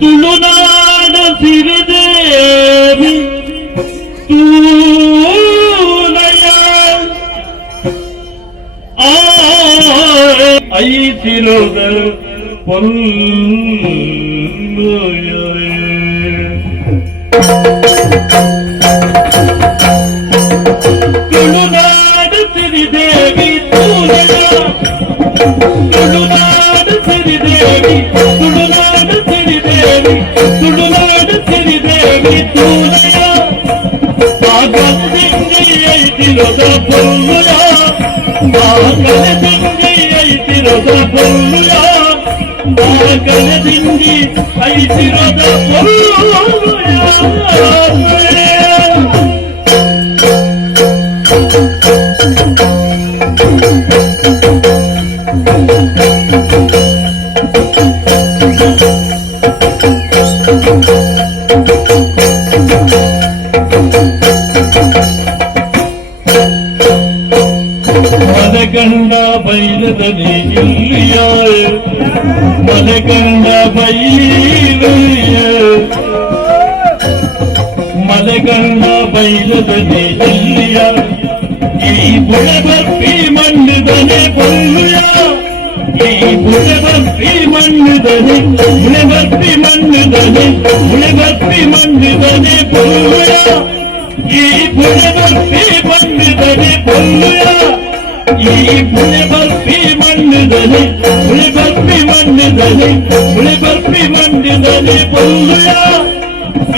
ತುಳುನಾಡ ಸಿರಿದೇವಿ ತೂನಯ ಐತಿರೋದ ಪೊಲ್ಲಯ ತುಳುನಾಡ ಸಿರಿದೇವಿ ತೂನಯ ತುಳುನಾಡ ಸಿರಿದೇವಿ ತುಳುನಾಡ ಸಿರಿದೇವಿ ತುಳುನಾಡ ಸಿರಿದೇವಿ ತೂನಯ ಪಾಗಲದಿಂಗಿ ಐತಿರೋದ ಪೊಲ್ಲಯ ಪಾಗಲದಿಂಗಿ ಐತಿರೋದ ಪೊಲ್ಲಯ ಪಾಗಲದಿಂಗಿ ಐತಿರೋದ ಪೊಲ್ಲಯ ಮಲೆಗಂಡ ಬೈಲದಲ್ಲಿ ಇಲ್ಲಿಯ ಮಲೆಗಂಡ ಬೈಲಿಯ ಮಲೆಗಂಡ ಬೈಲದಲ್ಲಿ ಇಲ್ಲಿಯ ಈ ಬುಳೆಬರ್ಪಿ ಮಣ್ಣುದನೆ ಬೊಲ್ಲುಯ ಈ ಬುಳೆಬರ್ಪಿ ಮಣ್ಣುದನೆ ಬುಳೆಬರ್ಪಿ ಮಣ್ಣುದನೆ ಬುಳೆಬರ್ಪಿ ಮಣ್ಣುದನೆ ಬೊಲ್ಲುಯ ಈ ಬುಳೆಬರ್ಪಿ ಮಣ್ಣುದನೆ ಬೊಲ್ಲುಯ ಈ ಬುಳೆಬರ್ಪಿ ಮಣ್ಣುದನೆ ಬುಳೆಬರ್ಪಿ ಮಣ್ಣುದನೆ ಬುಳೆಬರ್ಪಿ ಮಣ್ಣುದನೆ ಬೊಲ್ಲುಯ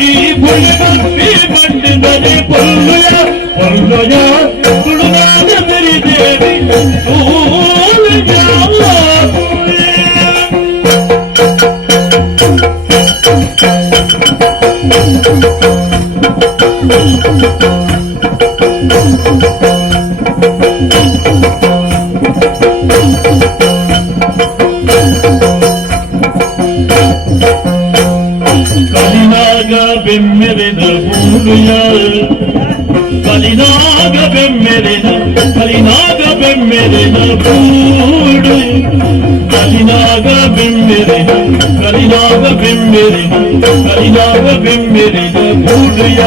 ಈ ಬುಳೆಬರ್ಪಿ ಮಣ್ಣುದನೆ ಬೊಲ್ಲುಯ ಬೊಲ್ಲುಯ ತುಳುನಾಡ ಸಿರಿದೇವಿ ತೂನಯ ಕಲಿನಾಗ ಬೆಮ್ಮೆರೆದ ಬೂಡುಯ ಕಲಿನಾಗ ಬೆಮ್ಮೆರೆದ ಕಲಿನಾಗ ಬೆಮ್ಮೆರೆದ ಬೂಡು ಕಲಿನಾಗ ಬೆಮ್ಮೆರೆದ ಕಲಿನಾಗ ಬೆಮ್ಮೆರೆದ ಕಲಿನಾಗ ಬೆಮ್ಮೆರೆದ ಬೂಡುಯ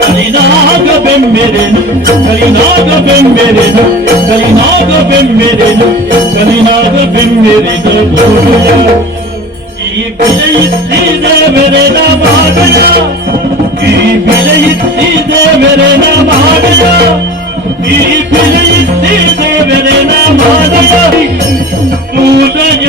ಕಲಿನಾಗ ಬೆಮ್ಮೆರೆದ ಕಲಿನಾಗ ಬೆಮ್ಮೆರೆದ ಕಲಿನಾಗ ಬೆಮ್ಮೆರೆದ ಕಲಿನಾಗ ಬೆಮ್ಮೆರೆದ ಬೂಡುಯ ಈ ಬೆಳೆಯಿದ್ದೇವರೆನ ಮಾಡಯ ಈ ಬೆಳೆಯಿದ್ದೇವರೆನ ಮಾಡಯ ಈ ಬೆಳೆಯಿದ್ದೇವರೆನ ಮಾಡಯ ತೂನಯ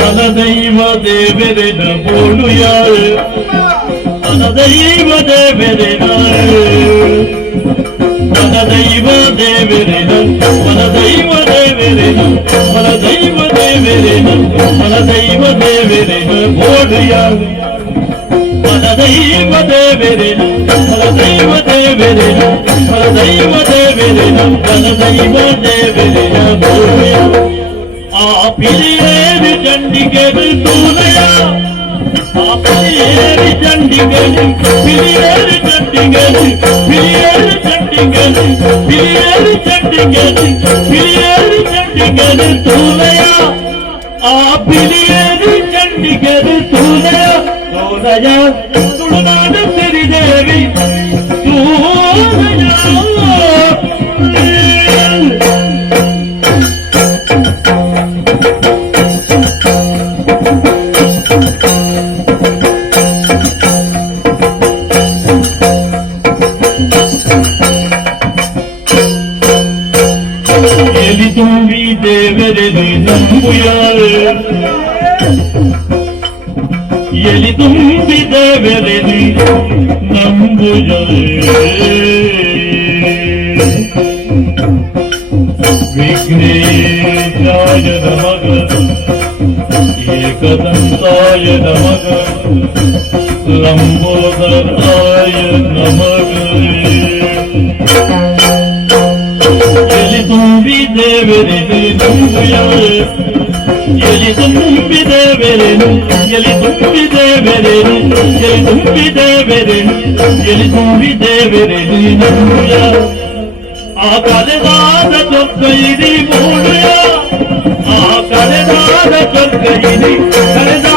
ಮನದೈವ ದೇವರೆನ ಬೋಳುಯ ಮನದೈವ ದೇವರೆನ ಮನದೈವ ದೇವರೆನ ಮನದೈವ ದೇವರೆನ ಮನದೈವ ದೇವರೆನ ಮನದೈವ ದೇವರೆನ ಬೋಳುಯ ಮನದೈವ ದೇವರೆನ ಮನದೈವ ದೇವರೆನ ಮನದೈವ ದೇವರೆನ ಮನದೈವ ದೇವರೆನ ಬೋಳುಯ ಆ ಪಿಲಿಯೇರಿ ಚಂಡಿಗೆರು ತೂನಯ ಆ ಪಿಲಿಯೇರಿ ಚಂಡಿಗೆರು ಪಿಲಿಯೇರಿ ಚಂಡಿಗೆರು ಪಿಲಿಯೇರಿ ಚಂಡಿಗೆರು ಪಿಲಿಯೇರಿ ಚಂಡಿಗೆರು ಪಿಲಿಯೇರಿ ಚಂಡಿಗೆರು ತೂನಯ ಆ ಪಿಲಿಯೇರಿ ಚಂಡಿಗೆರು ತೂನಯ ತೂನಯ ತುಳುನಾಡ ಸಿರಿದೇವಿ ತೂನಯ ಎಲಿ ತುಂಬಿ ದೇವರೆನು ನಂಬುಯ ಎಲಿ ತುಂಬಿ ದೇವರೆನು ನಂಬುಯ ವಿಘ್ನೇಶಾಯ ನಮಃ ಏಕದಂತಾಯ ನಮಃ ಲಂಬೋದರಾಯ ನಮಃ ಎಲಿ ತುಂಬಿ ದೇವರೇ ನಂಬುಯ ಎಲಿ ತುಂಬಿ ದೇವರೇನು ಎಲಿ ತುಂಬಿ ದೇವರೇನು ಎಲಿ ತುಂಬಿ ದೇವರೇನು ಎಲಿ ತುಂಬಿ ದೇವರೇನು ನಂಬುಯ ಆ ಕಲೆದಾದ ಚೊಕ್ಕ ಇಡಿ ಮೂಡುಯ ಆ ಕಲೆದಾದ ಚೊಕ್ಕ ಇಡಿ ಕಲೆದ